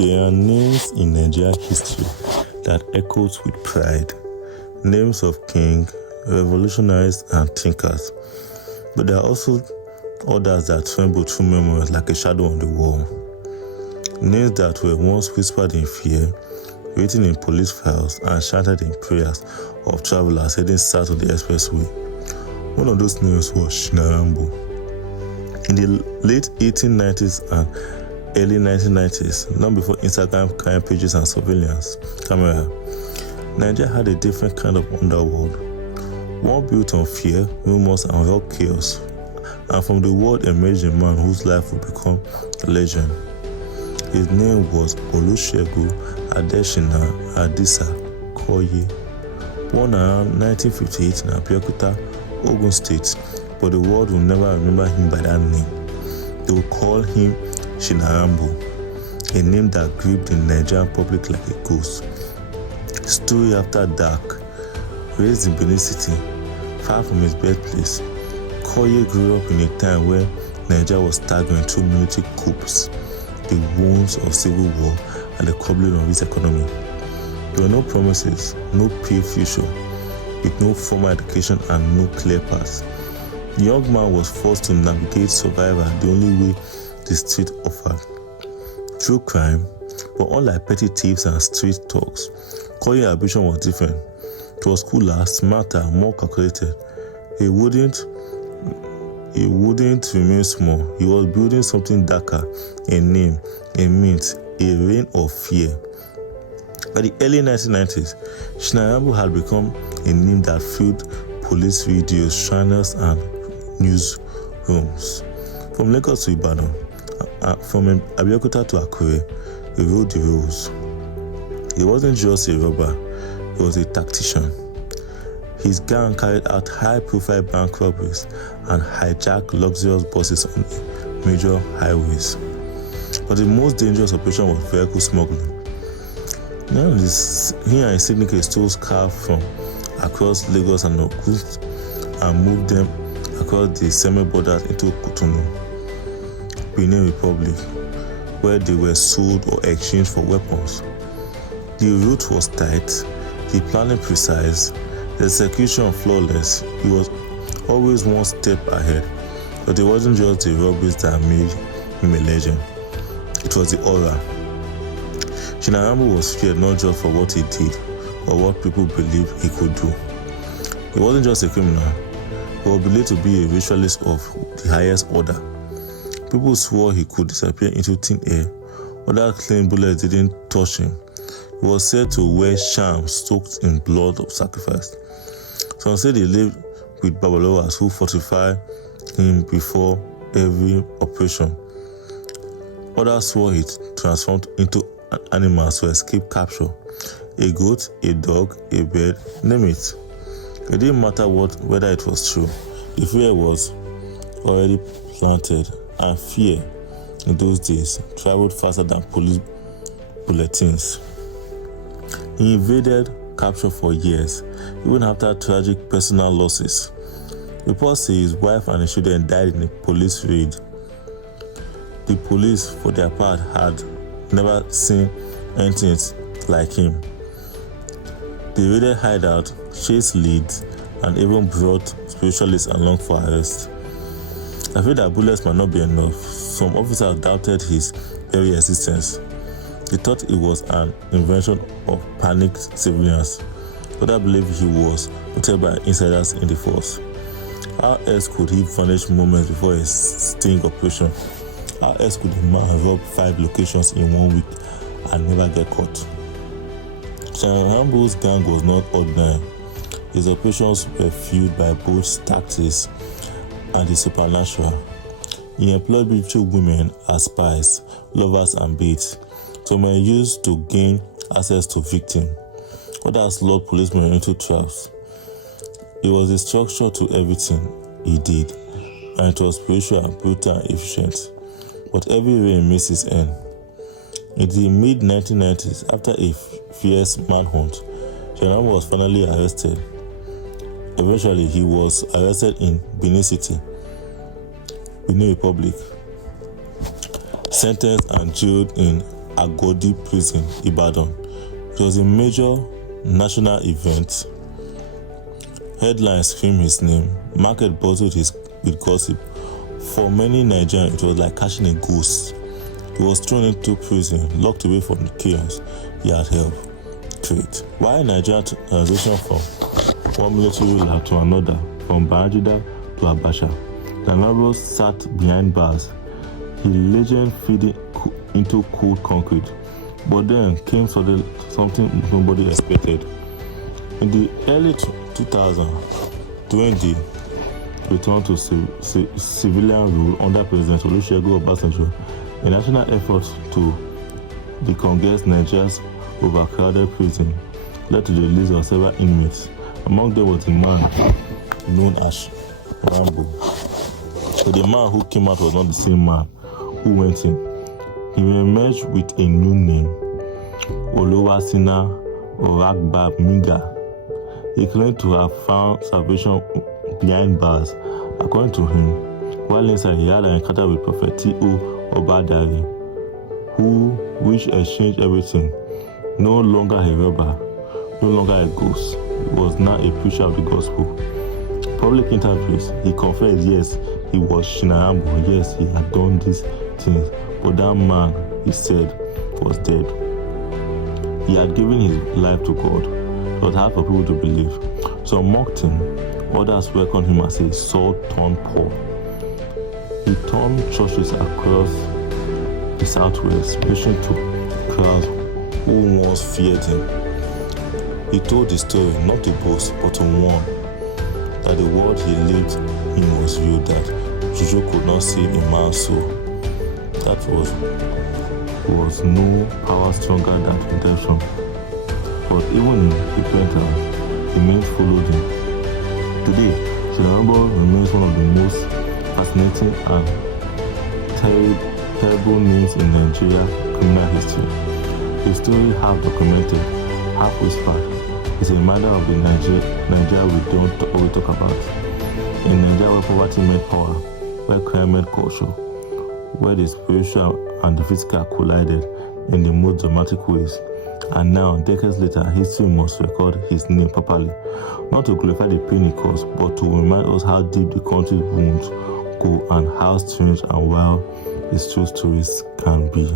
There are names in Nigerian history that echoes with pride, names of kings, revolutionaries, and thinkers. But there are also others that tremble through memories like a shadow on the wall. Names that were once whispered in fear, written in police files, and chanted in prayers of travelers heading south on the expressway. One of those names was Rambo. In the late 1890s and early 1990s, long before Instagram crime pages and surveillance camera, Nigeria had a different kind of underworld, one built on fear, rumors, and raw chaos. And from the world emerged a man whose life would become a legend. His name was Olusegun Adesina Adisa Koye, born around 1958 in Abeokuta, Ogun State, but the world will never remember him by that name. They will call him Rambo, a name that gripped the Nigerian public like a ghost. Story after dark. Raised in Benin City, far from his birthplace, Koye grew up in a time where Nigeria was staggering through military coups, the wounds of civil war, and the crumbling of its economy. There were no promises, no paved future, with no formal education and no clear path. The young man was forced to navigate survival the only way the street offered. Through crime, but unlike petty thieves and street thugs, Koye's ambition was different. It was cooler, smarter, more calculated. He wouldn't remain small. He was building something darker, a name, a myth, a reign of fear. By the early 1990s, Rambo had become a name that filled police radios, channels, and newsrooms. From Lagos to Ibadan, from Abeokuta to Akure, he ruled the rules. He wasn't just a robber, he was a tactician. His gang carried out high-profile bank robberies and hijacked luxurious buses on major highways. But the most dangerous operation was vehicle smuggling. He and his syndicate stole cars from across Lagos and Ogun and moved them across the semi-borders into Cotonou, Benin Republic, where they were sold or exchanged for weapons. The route was tight, the planning precise, the execution flawless. He was always one step ahead, but it wasn't just the robberies that made him a legend. It was the aura. Rambo was feared not just for what he did, but what people believed he could do. He wasn't just a criminal, he was believed to be a ritualist of the highest order. People swore he could disappear into thin air. Others claimed bullets didn't touch him. He was said to wear shams soaked in blood of sacrifice. Some said he lived with Babalawas who fortified him before every operation. Others swore he transformed into animals to escape capture. A goat, a dog, a bird, name it. It didn't matter whether it was true. The fear was already planted, and fear in those days traveled faster than police bulletins. He evaded capture for years, even after tragic personal losses. Reports say his wife and his children died in a police raid. The police, for their part, had never seen anything like him. They raided hideout, chased leads, and even brought spiritualists along for arrest. Afraid that bullets might not be enough, some officers doubted his very existence. They thought it was an invention of panicked civilians. Others believed he was protected by insiders in the force. How else could he vanish moments before a sting operation? How else could a man rob 5 locations in 1 week and never get caught? Rambo's gang was not ordinary. His operations were fueled by both tactics and the supernatural. He employed beautiful women as spies, lovers, and baits. Some were used to gain access to victims. Others lured policemen into traps. It was a structure to everything he did, and it was spiritual, brutal, and efficient. But every rain missed its end. In the mid-1990s, after a fierce manhunt, Rambo was finally arrested. Eventually, he was arrested in Benin City, Benin Republic, sentenced and jailed in Agodi Prison, Ibadan. It was a major national event. Headlines scream his name. Market buzzed with gossip. For many Nigerians, it was like catching a ghost. He was thrown into prison, locked away from the chaos he had helped create. Why Nigeria transition from one military ruler to another, from Babangida to Abacha? The Rambo sat behind bars, his legend feeding into cold concrete. But then came something nobody expected. In the early 2000s, during the return to civilian rule under President Olusegun Obasanjo, a national effort to decongest Nigeria's overcrowded prison led to the release of several inmates. Among them was a man known as Rambo. So the man who came out was not the same man who went in. He emerged with a new name, Oluwasina Oragbab Minga. He claimed to have found salvation behind bars. According to him, while inside he had an encounter with Prophet T.O. Obadari, which exchanged everything. No longer a robber, no longer a ghost. He was now a preacher of the gospel. Public interviews, he confessed, yes, he was Shinambo, yes, he had done these things, but that man, he said, was dead. He had given his life to God. It was hard for people to believe. Some mocked him, others welcomed him as a Saul turned Paul. He turned churches across the southwest, preaching to crowds who once feared him. He told the story not to boast, but to warn that the world he lived in was real, that juju could not save a man's soul. That was no power stronger than redemption. But even in repentance, the men followed him. Today, Rambo remains one of the most fascinating and terrible names in Nigeria criminal history. His story, half documented, half whispered, is a reminder of the Nigeria we don't always talk about. In Nigeria, where poverty met power, where crime met culture, where the spiritual and the physical collided in the most dramatic ways. And now, decades later, history must record his name properly, not to glorify the pain it caused, but to remind us how deep the country's wounds go and how strange and wild its true stories can be.